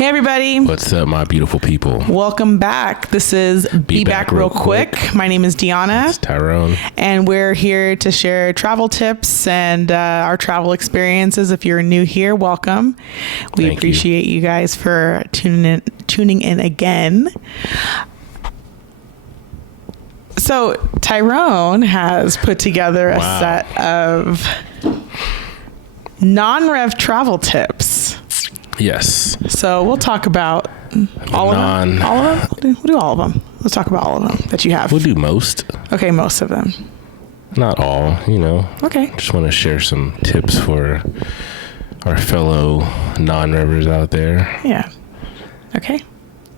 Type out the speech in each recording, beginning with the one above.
Hey, everybody. What's up, my beautiful people? Welcome back. This is Be Back Real Quick. My name is Dionna. It's Tyrone. And we're here to share travel tips and our travel experiences. If you're new here, welcome. We appreciate you guys for tuning in again. So Tyrone has put together a set of non-rev travel tips. Yes. So we'll talk about all of them. All of them? We'll do all of them. Let's talk about all of them that you have. We'll do most. Okay, most of them. Not all, Okay. Just want to share some tips for our fellow non-revers out there. Yeah. Okay.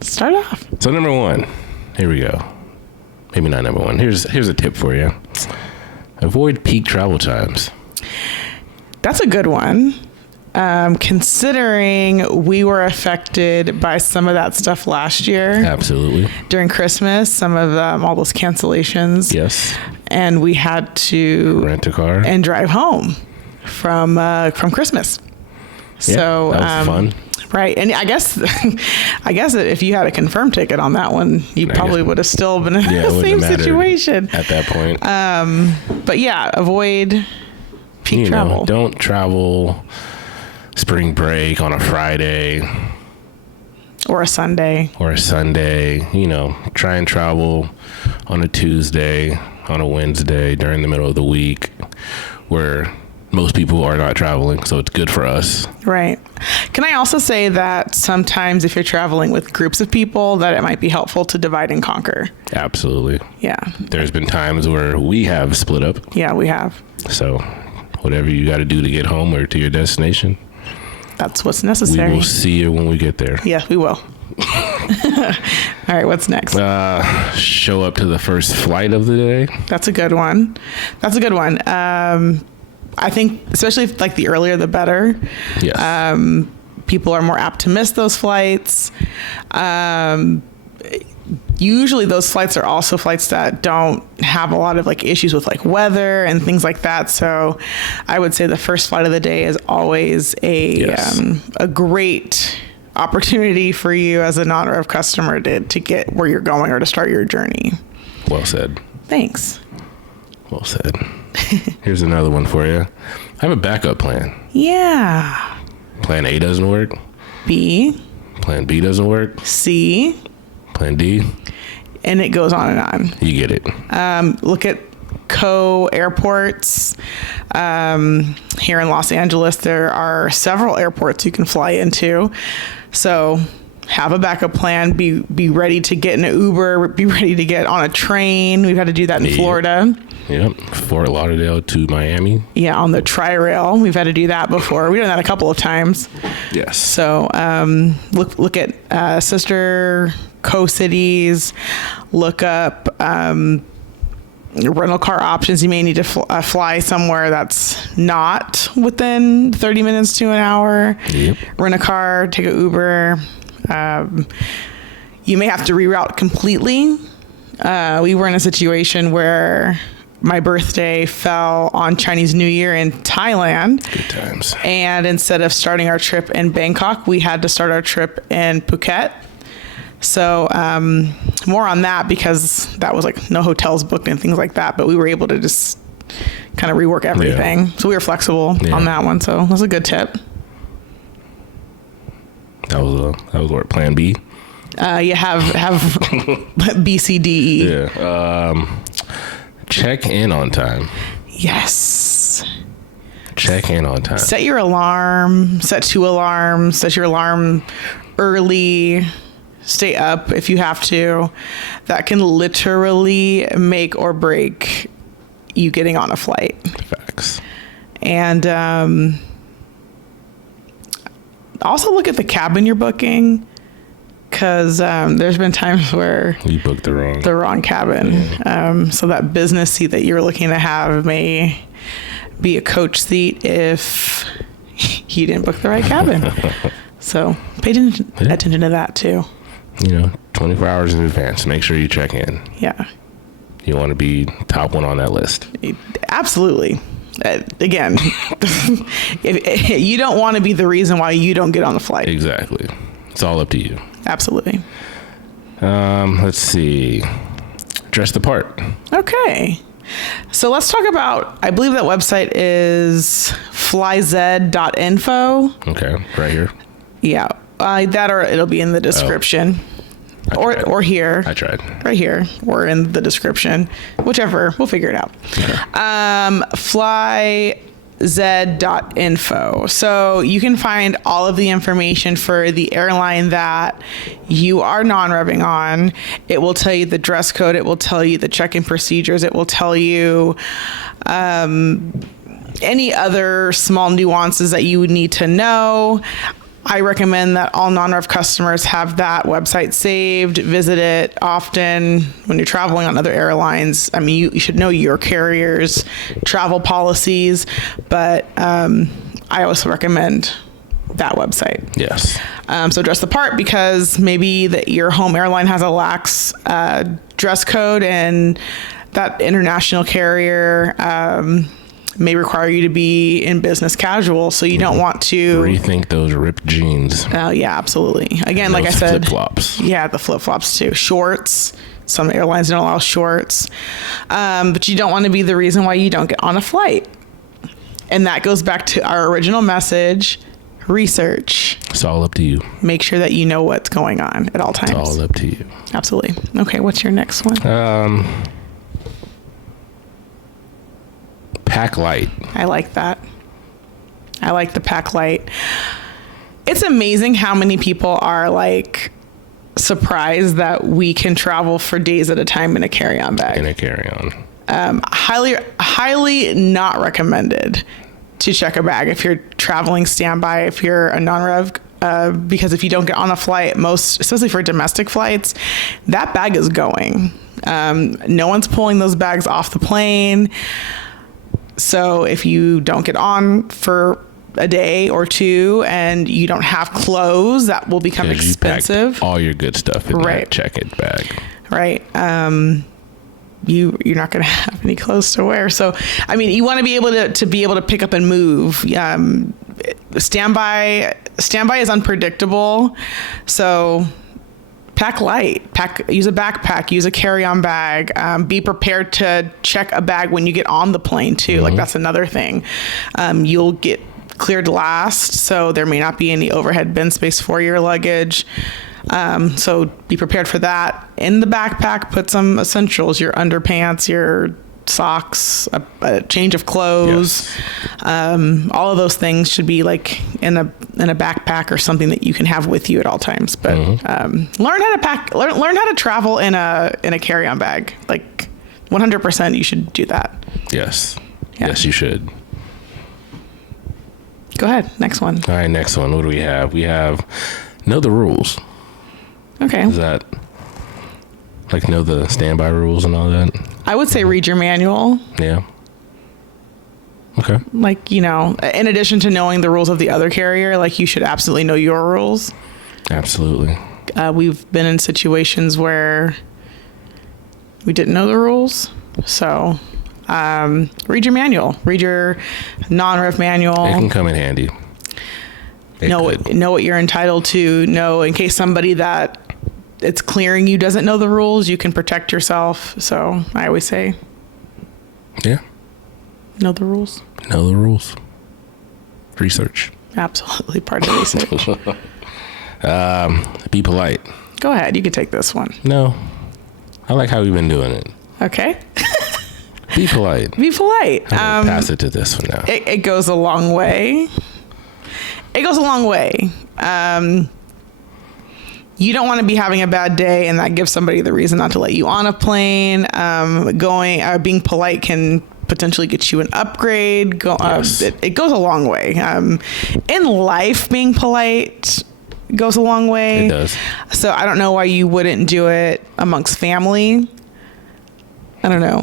Start off. So number one, here we go. Maybe not number one. Here's a tip for you. Avoid peak travel times. That's a good one. Considering we were affected by some of that stuff last year. Absolutely. During Christmas, some of all those cancellations. Yes. And we had to rent a car and drive home from Christmas. Yeah, so that was fun. Right. And I guess if you had a confirmed ticket on that one, you probably would have still been in the same situation at that point. But yeah, avoid peak travel. Don't travel spring break on a Friday or a Sunday. Try and travel on a Tuesday, on a Wednesday during the middle of the week where most people are not traveling, so it's good for us. Right. Can I also say that sometimes if you're traveling with groups of people, that it might be helpful to divide and conquer? Absolutely. Yeah. There's been times where we have split up. Yeah, we have. So whatever you got to do to get home or to your destination, that's what's necessary. We will see you when we get there. Yeah, we will. All right, what's next? Show up to the first flight of the day. That's a good one. I think especially if, the earlier the better. Yes. People are more apt to miss those flights. Usually those flights are also flights that don't have a lot of issues with weather and things like that. So I would say the first flight of the day is always a great opportunity for you as a non-rev customer to get where you're going or to start your journey. Well said. Thanks. Well said. Here's another one for you. I have a backup plan. Yeah. Plan A doesn't work. B. Plan B doesn't work. C. Plan D. And it goes on and on. You get it. Look at airports. Here in Los Angeles, there are several airports you can fly into. So have a backup plan. Be ready to get in an Uber. Be ready to get on a train. We've had to do that in Florida. Yep. Fort Lauderdale to Miami. Yeah, on the Tri-Rail. We've had to do that before. We've done that a couple of times. Yes. So look at sister co-cities. Look up rental car options. You may need to fly somewhere that's not within 30 minutes to an hour. Yep. Rent a car, take an Uber. You may have to reroute completely. We were in a situation where my birthday fell on Chinese New Year in Thailand. Good times. And instead of starting our trip in Bangkok, we had to start our trip in Phuket. So more on that because that was no hotels booked and things like that. But we were able to just kind of rework everything. Yeah. So we were flexible on that one. So that's a good tip. That was what, Plan B? You have B, C, D, E. Yeah. Check in on time. Yes. Check in on time. Set your alarm. Set 2 alarms. Set your alarm early. Stay up if you have to. That can literally make or break you getting on a flight. Facts. And also look at the cabin you're booking. Because there's been times where you booked the wrong cabin. Yeah. So that business seat that you're looking to have may be a coach seat if you didn't book the right cabin. So pay attention to that too. 24 hours in advance. Make sure you check in. Yeah. You want to be top one on that list. Absolutely. Again, if you don't want to be the reason why you don't get on the flight. Exactly. It's all up to you. Absolutely. Let's see. Dress the part. Okay. So let's talk about, I believe that website is flyz.info. Okay, right here. Yeah. That or it'll be in the description. Or here. I tried. Right here. Or in the description. Whichever. We'll figure it out. Okay. flyz.info. So you can find all of the information for the airline that you are non-revving on. It will tell you the dress code. It will tell you the check-in procedures. It will tell you any other small nuances that you would need to know. I recommend that all non-rev customers have that website saved, visit it often when you're traveling on other airlines. I mean, you should know your carrier's travel policies, but I also recommend that website. Yes. So dress the part, because maybe your home airline has a lax dress code, and that international carrier may require you to be in business casual, so you don't want to rethink those ripped jeans. Oh yeah, absolutely. Again, And like I those said, flip-flops. Yeah, the flip-flops too. Shorts. Some airlines don't allow shorts, but you don't want to be the reason why you don't get on a flight. And that goes back to our original message: research. It's all up to you. Make sure that you know what's going on at all times. It's all up to you. Absolutely. Okay, what's your next one? Pack light. I like that. I like the pack light. It's amazing how many people are like surprised that we can travel for days at a time in a carry-on bag. In a carry-on. Highly not recommended to check a bag if you're traveling standby, if you're a non-rev, because if you don't get on a flight, especially for domestic flights, that bag is going. No one's pulling those bags off the plane. So if you don't get on for a day or two and you don't have clothes, that will become expensive. You pack all your good stuff in that check-in bag. Right. You're not going to have any clothes to wear. So, I mean, you want to be able to be able to pick up and move. Standby is unpredictable. So pack light, use a backpack, use a carry-on bag, be prepared to check a bag when you get on the plane too. Mm-hmm. Like that's another thing. You'll get cleared last, so there may not be any overhead bin space for your luggage. So be prepared for that. In the backpack, put some essentials, your underpants, your socks, a change of clothes. Yes. All of those things should be like in a backpack or something that you can have with you at all times. But learn how to travel in a carry-on bag. Like 100% you should do that. Yes. Yeah. Yes, you should. Go ahead. Next one. All right, next one. What do we have? We have know the rules. Okay. Is that like know the standby rules and all that? I would say read your manual. Yeah. Okay. Like, in addition to knowing the rules of the other carrier, like you should absolutely know your rules. Absolutely. We've been in situations where we didn't know the rules. So read your manual. Read your non-rev manual. It can come in handy. Know what you're entitled to. Know in case somebody that it's clearing you doesn't know the rules, you can protect yourself. So I always say, yeah, know the rules. Know the rules. Research. Absolutely part of research. Be polite. Go ahead. You can take this one. No, I like how we've been doing it. Okay. Be polite. Be polite. Pass it to this one now. It goes a long way. It goes a long way. You don't want to be having a bad day and that gives somebody the reason not to let you on a plane. Being polite can potentially get you an upgrade. Yes. It goes a long way. In life, being polite goes a long way. It does. So I don't know why you wouldn't do it amongst family. I don't know.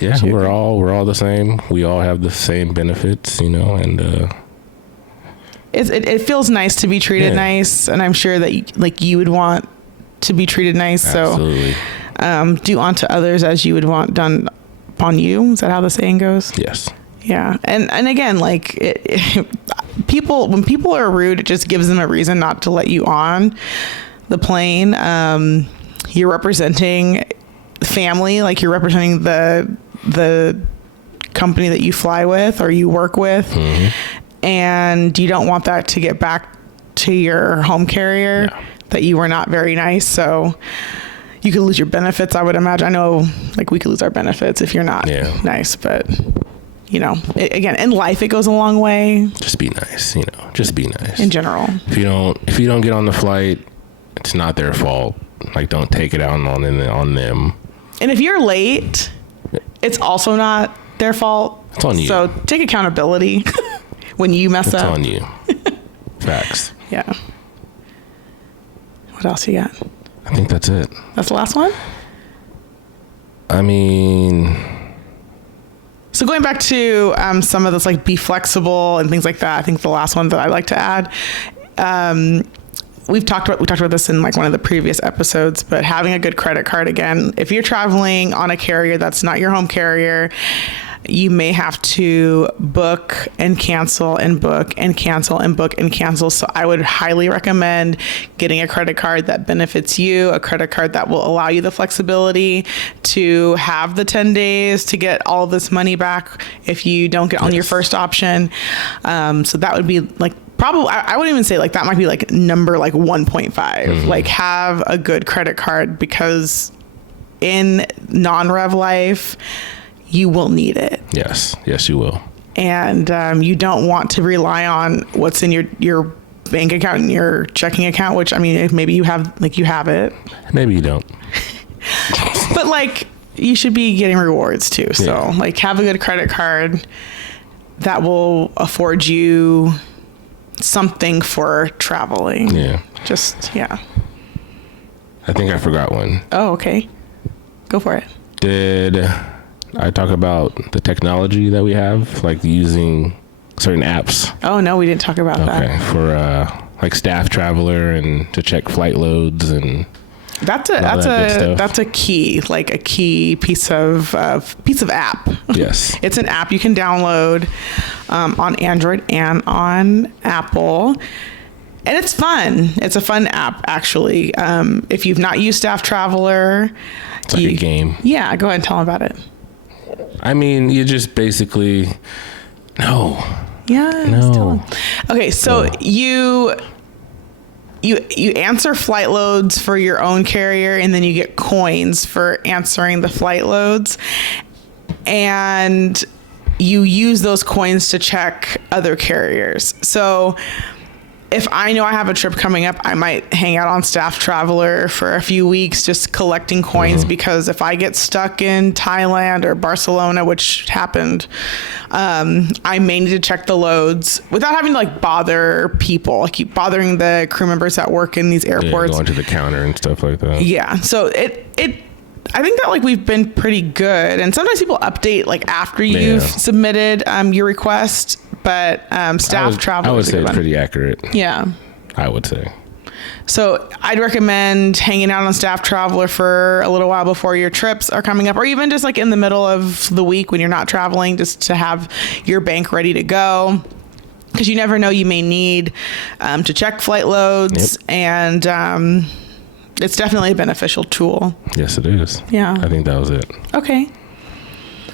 Yeah, we're all the same. We all have the same benefits, and it feels nice to be treated nice, and I'm sure that you would want to be treated nice. Absolutely. So do unto others as you would want done upon you. Is that how the saying goes? Yes. Yeah. And again, when people are rude, it just gives them a reason not to let you on the plane. You're representing family, like you're representing the company that you fly with or you work with, and you don't want that to get back to your home carrier that you were not very nice. So you could lose your benefits, I would imagine. I know, like, we could lose our benefits if you're not nice, but you know, again, in life, it goes a long way. Just be nice, you know, just be nice in general. If you don't get on the flight, it's not their fault. Like, don't take it out on them. And if you're late, it's also not their fault. It's on you. So take accountability when you mess up. It's on you. Facts. Yeah. What else you got? I think that's it. That's the last one? I mean... So going back to some of this, like, be flexible and things like that, I think the last one that I'd like to add, we talked about this in, like, one of the previous episodes, but having a good credit card, again, if you're traveling on a carrier that's not your home carrier, you may have to book and cancel and book and cancel and book and cancel. So I would highly recommend getting a credit card that benefits you, a credit card that will allow you the flexibility to have the 10 days to get all this money back if you don't get on your first option. So that would be, like, probably, I wouldn't even say, like, that might be like number like 1.5. Like, have a good credit card, because in non-rev life, you will need it. Yes, you will. And you don't want to rely on what's in your bank account and your checking account, which, I mean, if maybe you have it. Maybe you don't. But, like, you should be getting rewards too. So, like, have a good credit card that will afford you something for traveling. Yeah. I think I forgot one. Oh, okay. Go for it. Did I talk about the technology that we have, like using certain apps? Oh, no, we didn't talk about that. Okay, for like Staff Traveler and to check flight loads and that's a key, like a key piece of app. Yes. It's an app you can download on Android and on Apple. And it's fun. It's a fun app, actually. If you've not used Staff Traveler, it's like a game. Yeah, go ahead and tell them about it. I mean, you just basically no. Okay, so you answer flight loads for your own carrier, and then you get coins for answering the flight loads, and you use those coins to check other carriers. So if I know I have a trip coming up, I might hang out on Staff Traveler for a few weeks just collecting coins, because if I get stuck in Thailand or Barcelona, which happened, I may need to check the loads without having to, like, bother people. I keep bothering the crew members that work in these airports. Going to the counter and stuff like that. Yeah. So I think that, like, we've been pretty good, and sometimes people update, like, after you've submitted your request, but Staff Traveler, I would say it's pretty accurate. Yeah, I would say. So I'd recommend hanging out on Staff Traveler for a little while before your trips are coming up, or even just, like, in the middle of the week when you're not traveling, just to have your bank ready to go, because you never know, you may need to check flight loads. And it's definitely a beneficial tool. Yes, it is. Yeah. I think that was it. Okay.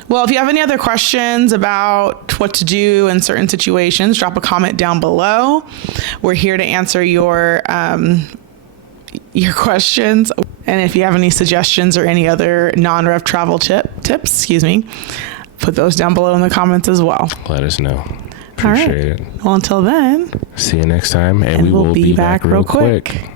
Well, if you have any other questions about what to do in certain situations, drop a comment down below. We're here to answer your questions. And if you have any suggestions or any other non-rev travel tips, put those down below in the comments as well. Let us know. Appreciate it. Well, until then. See you next time. And we will be back real quick.